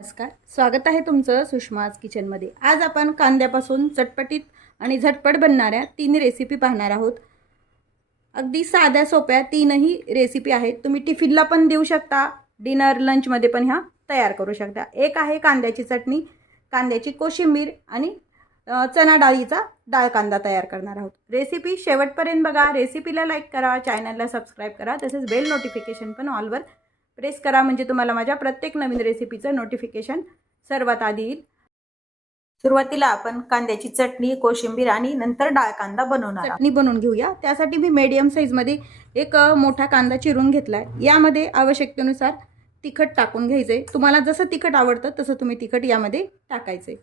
नमस्कार, स्वागत आहे तुमचं सुषमाज किचनमध्ये। आज आपण कांद्यापासून चटपटीत आणि झटपट बनणाऱ्या 3 रेसिपी पाहणार आहोत। अगदी साध्या सोप्या 3ही रेसिपी आहेत। तुम्ही टिफिनला पण देऊ शकता, डिनर लंचमध्ये पण ह्या तयार करू शकता। एक आहे कांद्याची चटणी, कांद्याची कोशिंबीर आणि चना डाळीचा डाळ कांदा तयार करणार आहोत। रेसिपी शेवटपर्यंत बघा। रेसिपीला लाईक करा, चॅनलला सबस्क्राइब करा, तसेच बेल नोटिफिकेशन पण ऑलवर प्रेस करा, म्हणजे तुम्हाला माझ्या प्रत्येक नवीन रेसिपीचं नोटिफिकेशन सर्वात आधी येईल। सुरुवातीला आपण कांद्याची चटणी, कोशिंबीर आणि नंतर डाळ कांदा बनवणार आहोत। चटणी बनवून घेऊया। त्यासाठी मी मीडियम साईजमध्ये एक मोठा कांदा चिरून घेतलाय। यामध्ये आवश्यकतेनुसार तिखट टाकून घ्यायचे। तुम्हाला जसं तिखट आवडतं तसं तुम्ही तिखट यामध्ये टाकायचे।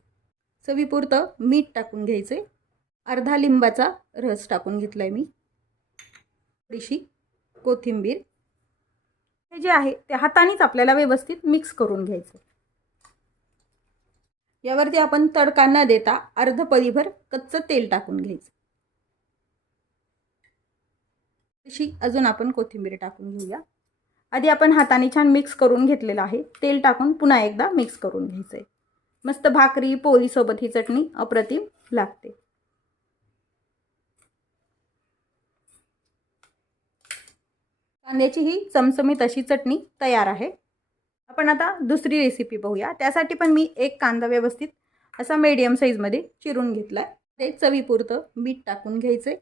चवीपुरतं मीठ टाकून घ्यायचे। अर्धा लिंबाचा रस टाकून घेतलाय मी। थोडीशी कोथिंबीर, हे जे आहे ते हातानेच आपल्याला व्यवस्थित मिक्स करून घ्यायचं। यावरती आपण तडका न देता अर्ध पळीभर कच्चं तेल टाकून घ्यायचं। तशी अजून आपण कोथिंबीर टाकून घेऊया। आधी आपण हाताने छान मिक्स करून घेतलेलं आहे। तेल टाकून पुन्हा एकदा मिक्स करून घ्यायचंय। मस्त भाकरी पोळी सोबत ही चटणी अप्रतिम लागते। कांद्याची ही चमचमीत अशी चटणी तयार आहे। आपण आता दुसरी रेसिपी पाहूया। त्यासाठी पण मी एक कांदा व्यवस्थित असा मीडियम साईज मध्ये चिरून घेतलाय। ते चवीपुरतं मीठ टाकून घ्यायचे।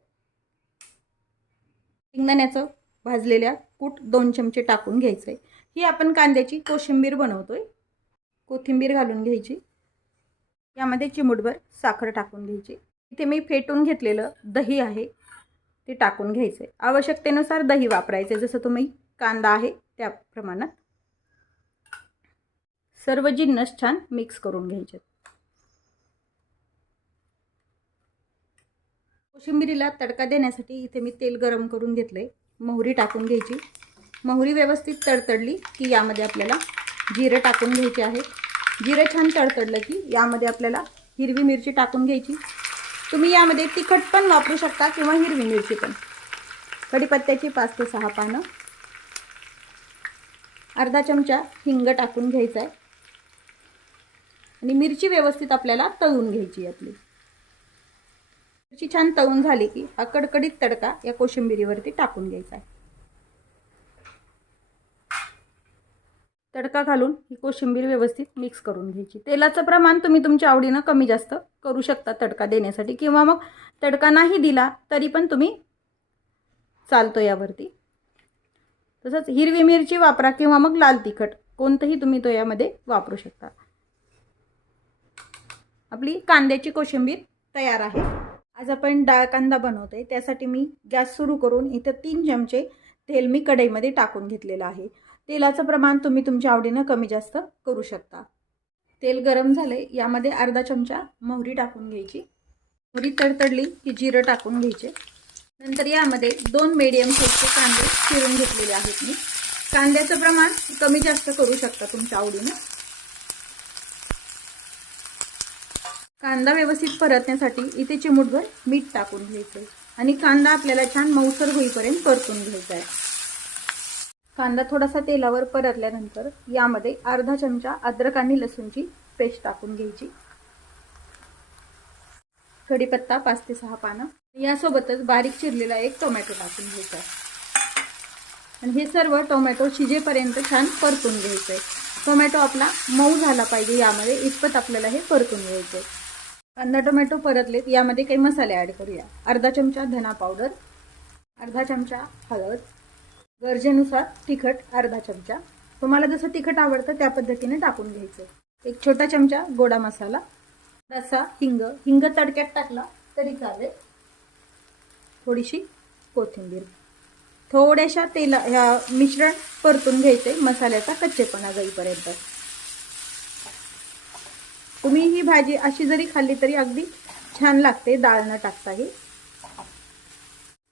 शेंगदाण्याचं भाजलेल्या कूट 2 चमचे टाकून घ्यायचे। ही आपण कांद्याची कोशिंबीर बनवतोय। कोथिंबीर घालून घ्यायची। यामध्ये चिमूटभर साखर टाकून घ्यायची। इथे मी फेटून घेतलेलं दही आहे ते टाकून घ्यायचे। आवश्यकतेनुसार दही वापरायचे, जसं तुम्ही कांदा आहे त्या प्रमाणात। सर्व जिन्नस छान मिक्स करून घ्यायचे। कोशिंबीरीला तडका देण्यासाठी इथे मी तेल गरम करून घेतले। मोहरी टाकून घ्यायची। मोहरी व्यवस्थित तडतडली की यामध्ये आपल्याला जिरे टाकून घ्यायचे आहे। जिरे छान तडतडलं की यामध्ये आपल्याला हिरवी मिरची टाकून घ्यायची। तुम्ही यामध्ये तिखट पण वापरू शकता किंवा हिरवी मिरची पण। कढीपत्त्याची 5 ते 6 पानं, अर्धा चमचा हिंग टाकून घ्यायचा आहे आणि मिरची व्यवस्थित आपल्याला तळून घ्यायची। आपली मिरची छान तळून झाली की हा कडकडीत तडका या कोशिंबीरीवरती टाकून घ्यायचा आहे। तडका घालून ही कोशिंबीर व्यवस्थित मिक्स करून घ्यायची। तेलाचं प्रमाण तुम्ही तुमच्या आवडीनं कमी जास्त करू शकता तडका देण्यासाठी, किंवा मग तडका नाही दिला तरी पण तुम्ही चालतो यावरती। तसंच हिरवी मिरची वापरा किंवा मग लाल तिखट कोणतंही तुम्ही तो यामध्ये वापरू शकता। आपली कांद्याची कोशिंबीर तयार आहे। आज आपण डाळ कांदा बनवतोय। त्यासाठी मी गॅस सुरू करून इथे 3 चमचे तेल मी कढईमध्ये टाकून घेतलेलं आहे। तेलाचं प्रमाण तुम्ही तुमच्या आवडीनं कमी जास्त करू शकता। तेल गरम झाले, यामध्ये अर्धा चमचा मोहरी टाकून घ्यायची। मोहरी तडतडली की जिरं टाकून घ्यायचे। नंतर यामध्ये 2 मीडियम साईजचे कांदे चिरून घेतलेले आहेत मी। कांद्याचं प्रमाण कमी जास्त करू शकता तुमच्या आवडीनं। कांदा व्यवस्थित परतण्यासाठी इथे चिमूटभर मीठ टाकून घ्यायचे आणि कांदा आपल्याला छान मऊसर होईपर्यंत परतून घ्यायचा आहे। कांदा थोडासा तेलावर परतल्यानंतर यामध्ये अर्धा चमचा अद्रक आणि लसूणची पेस्ट टाकून घ्यायची। कढीपत्ता 5 ते 6 पानं, यासोबतच बारीक चिरलेला एक टोमॅटो टाकून घ्यायचा आणि हे सर्व टोमॅटो शिजेपर्यंत छान परतून घ्यायचे। टोमॅटो आपला मऊ झाला पाहिजे यामध्ये, इतपत आपल्याला हे परतून घ्यायचे। कांदा टोमॅटो परतलेत, यामध्ये काही मसाले ॲड करूया। अर्धा चमचा धना पावडर, अर्धा चमचा हळद, गरजेनुसार तिखट अर्धा चमचा, तुम्हाला जसं तिखट आवडतं त्या पद्धतीने टाकून घ्यायचं। एक छोटा चमचा गोडा मसाला, थोडासा हिंग, हिंग तडक्यात टाकला तरी चालेल, थोडीशी कोथिंबीर, थोड्याशा ह्या मिश्रण परतून घ्यायचे मसाल्याचा कच्चेपणा जाईपर्यंत। तुम्ही ही भाजी अशी जरी खाल्ली तरी अगदी छान लागते, डाळ न टाकताही।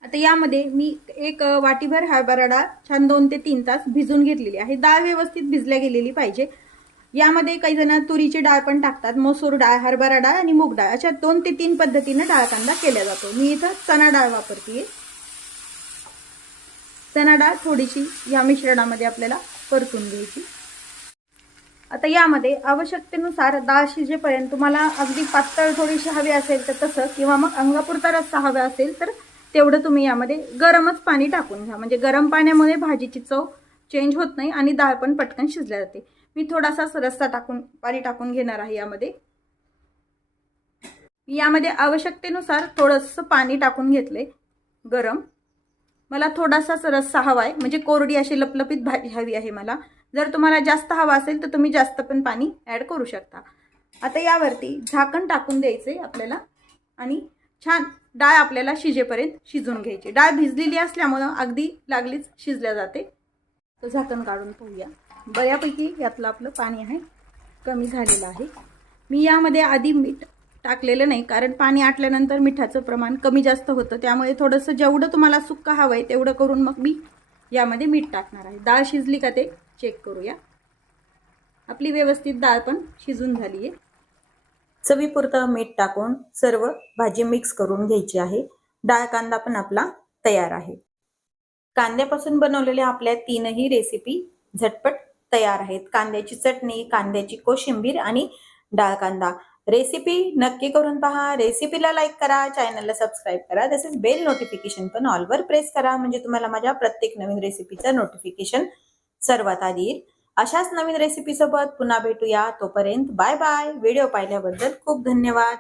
आता यामध्ये मी एक वाटीभर हरभरा डाळ छान 2 ते 3 तास भिजून घेतलेली आहे। डाळ व्यवस्थित भिजल्या गेलेली पाहिजे। यामध्ये काही जण तुरीची डाळ पण टाकतात, मसूर डाळ, हरभरा डाळ आणि मूग डाळ, अशा 2 ते 3 पद्धतीने डाळ कांदा केला जातो। मी इथं चना डाळ वापरते। चना डाळ थोडीशी या मिश्रणामध्ये आपल्याला परतून घ्यायची। आता यामध्ये आवश्यकतेनुसार डाळ शिजेपर्यंत तुम्हाला अगदी पातळ थोडीशी हवी असेल तर तसं, किंवा मग अंगापुरता रस्सा हवा असेल तर तेवढं तुम्ही यामध्ये गरमच पाणी टाकून घ्या. म्हणजे गरम पाण्यामुळे भाजीची चव चेंज होत नाही आणि डाळ पण पटकन शिजल्या जाते. मी थोडासाच रस्सा टाकून पाणी टाकून घेणार आहे यामध्ये. यामध्ये आवश्यकतेनुसार थोडंसं पाणी टाकून घेतले गरम. मला थोडासाच रस्सा हवा आहे, म्हणजे कोरडी अशी लपलपीत भाजी हवी आहे मला. जर तुम्हाला जास्त हवा असेल तर तुम्ही जास्त पण पाणी ॲड करू शकता. आता यावरती झाकण टाकून द्यायचे आपल्याला आणि छान डाळ आपल्याला शिजेपर्यंत शिजून घ्यायची. डाळ भिजलेली असल्यामुळं अगदी लागलीच शिजल्या जाते. तर झाकण काढून पाहूया. बऱ्यापैकी यातलं आपलं पाणी आहे कमी झालेलं आहे. मी यामध्ये आधी मीठ टाकलेलं नाही, कारण पाणी आटल्यानंतर मिठाचं प्रमाण कमी जास्त होतं. त्यामुळे थोडंसं जेवढं तुम्हाला सुक्का हवं आहे तेवढं करून मग मी यामध्ये मीठ टाकणार आहे. डाळ शिजली का ते चेक करूया. आपली व्यवस्थित डाळ पण शिजून झाली आहे. चवीपुरतं मीठ टाकून सर्व भाजी मिक्स करून घ्यायची आहे. डाळ कांदा पण आपला तयार आहे. कांद्यापासून बनवलेल्या आपल्या तीनही रेसिपी झटपट तयार आहेत. कांद्याची चटणी, कांद्याची कोशिंबीर आणि डाळ कांदा. रेसिपी नक्की करून पहा. रेसिपीला लाईक करा, चॅनलला सबस्क्राईब करा, तसेच बेल नोटिफिकेशन पण ऑलवर प्रेस करा, म्हणजे तुम्हाला माझ्या प्रत्येक नवीन रेसिपीचं नोटिफिकेशन सर्वात आधी येईल. अशाच नवीन रेसिपी सोबत पुन्हा भेटूया. तोपर्यंत बाय बाय. व्हिडिओ पाहिल्याबद्दल खूप धन्यवाद.